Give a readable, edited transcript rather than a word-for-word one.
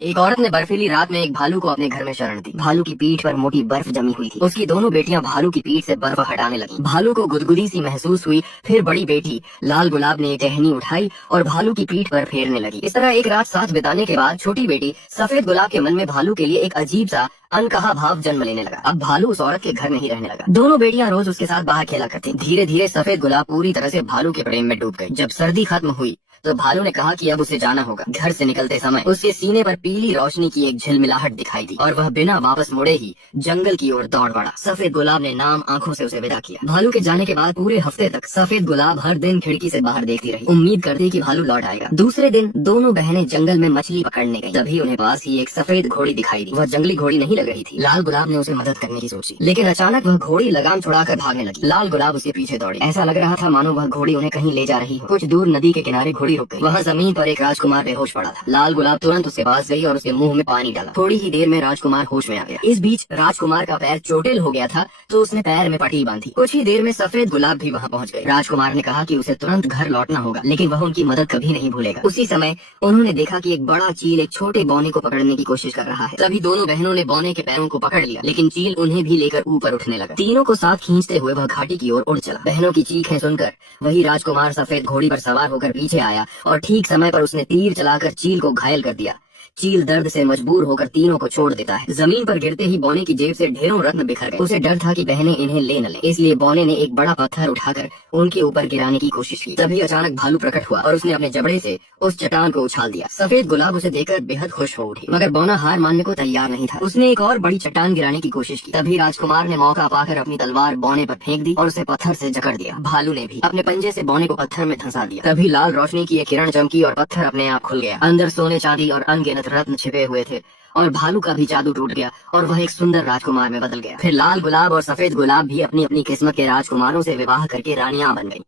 एक औरत ने बर्फीली रात में एक भालू को अपने घर में शरण दी। भालू की पीठ पर मोटी बर्फ जमी हुई थी। उसकी दोनों बेटियां भालू की पीठ से बर्फ हटाने लगीं। भालू को गुदगुदी सी महसूस हुई। फिर बड़ी बेटी लाल गुलाब ने एक टहनी उठाई और भालू की पीठ पर फेरने लगी। इस तरह एक रात साथ बिताने के बाद छोटी बेटी सफेद गुलाब के मन में भालू के लिए एक अजीब सा अनकहा भाव जन्म लेने लगा। अब भालू उस औरत के घर नहीं रहने लगा। दोनों बेटियां रोज उसके साथ बाहर खेला करती। धीरे धीरे सफेद गुलाब पूरी तरह से भालू के प्रेम में डूब गई। जब सर्दी खत्म हुई तो भालू ने कहा कि अब उसे जाना होगा। घर से निकलते समय उसके सीने पर पीली रोशनी की एक झिलमिलाहट दिखाई दी और वह बिना वापस मुड़े ही जंगल की ओर दौड़ पड़ा। सफेद गुलाब ने नाम आंखों से उसे विदा किया। भालू के जाने के बाद पूरे हफ्ते तक सफेद गुलाब हर दिन खिड़की से बाहर देखती रही, उम्मीद करती कि भालू लौट आएगा। दूसरे दिन दोनों बहनें जंगल में मछली पकड़ने गईं। तभी उन्हें पास ही एक सफेद घोड़ी दिखाई दी। वह जंगली घोड़ी नहीं लग रही थी। लाल गुलाब ने उसे मदद करने की सोची, लेकिन अचानक वह घोड़ी लगाम छुड़ाकर भागने लगी। लाल गुलाब उसके पीछे दौड़ी। ऐसा लग रहा था मानो वह घोड़ी उन्हें कहीं ले जा रही हो। कुछ दूर नदी के किनारे घोड़ी रुक गई। वहाँ जमीन पर एक राजकुमार बेहोश पड़ा था। लाल गुलाब तुरंत उसके पास गई और उसके मुंह में पानी डाला। थोड़ी ही देर में राजकुमार होश में आ गया। इस बीच राजकुमार का पैर चोटिल हो गया था तो उसने पैर में पट्टी बांधी। कुछ ही देर में सफेद गुलाब भी वहाँ पहुँच गए। राजकुमार ने कहा कि उसे तुरंत घर लौटना होगा, लेकिन वह उनकी मदद कभी नहीं भूलेगा। उसी समय उन्होंने देखा कि एक बड़ा चील एक छोटे बौने को पकड़ने की कोशिश कर रहा है। तभी दोनों बहनों ने बौने के पैरों को पकड़ लिया, लेकिन चील उन्हें भी लेकर ऊपर उठने लगा। तीनों को साथ खींचते हुए वह घाटी की ओर उड़ चला। बहनों की चीखें सुनकर वही राजकुमार सफेद घोड़ी पर सवार होकर पीछे आया और ठीक समय पर उसने तीर चलाकर चील को घायल कर दिया। चील दर्द से मजबूर होकर तीनों को छोड़ देता है। जमीन पर गिरते ही बौने की जेब से ढेरों रत्न बिखर गए। उसे डर था कि बहनें इन्हें ले न लें, इसलिए बौने ने एक बड़ा पत्थर उठाकर उनके ऊपर गिराने की कोशिश की। तभी अचानक भालू प्रकट हुआ और उसने अपने जबड़े से उस चट्टान को उछाल दिया। सफेद गुलाब उसे देखकर बेहद खुश हो उठी, मगर बौना हार मानने को तैयार नहीं था। उसने एक और बड़ी चट्टान गिराने की कोशिश की। तभी राजकुमार ने मौका पाकर अपनी तलवार बौने पर फेंक दी और उसे पत्थर से जकड़ दिया। भालू ने भी अपने पंजे से बौने को पत्थर में धंसा दिया। तभी लाल रोशनी की एक किरण चमकी और पत्थर अपने आप खुल गया। अंदर सोने चांदी और अनगिनत रत्न छिपे हुए थे और भालू का भी जादू टूट गया और वह एक सुंदर राजकुमार में बदल गया। फिर लाल गुलाब और सफेद गुलाब भी अपनी अपनी किस्मत के राजकुमारों से विवाह करके रानियां बन गईं।